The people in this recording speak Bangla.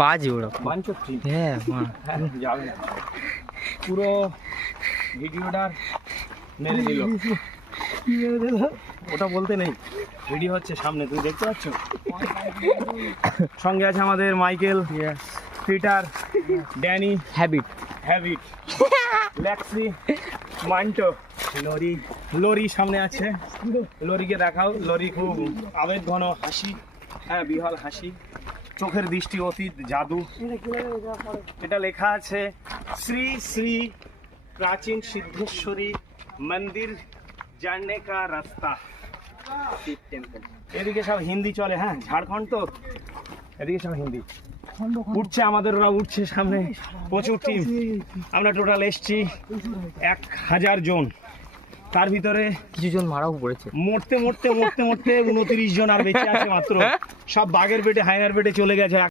বাজে ওরা বাঞ্চোত্রি হ্যাঁ যাবে না পুরো ভিডিওটার মেরে দিল ওটা বলতে নেই ভিডিও হচ্ছে সামনে তুমি দেখতে পাচ্ছ সঙ্গে আছে আমাদের Michael Peter Danny habit habit ল্যাক্সি মান্টো লরি লরি সামনে আছে লরিকে দেখাও লরি খুব আবেগ ঘন হাসি হ্যাঁ বিহল হাসি চোখের দৃষ্টি অতীত জাদু এটা লেখা আছে শ্রী শ্রী প্রাচীন সিদ্ধেশ্বরী মন্দির জাননে কা রাস্তা এদিকে সব হিন্দি চলে হ্যাঁ ঝাড়খণ্ড তো এদিকে সব হিন্দি উঠছে আমাদের ওরা উঠছে সামনে প্রচুর টিম আমরা টোটাল এসছি 1000 জন তার ভিতরে কিছু জন মারাও পড়েছে মরতে মরতে 29 জন আর বেঁচে আছে মাত্র সব বাঘের পেটে হায়নার পেটে চলে গেছে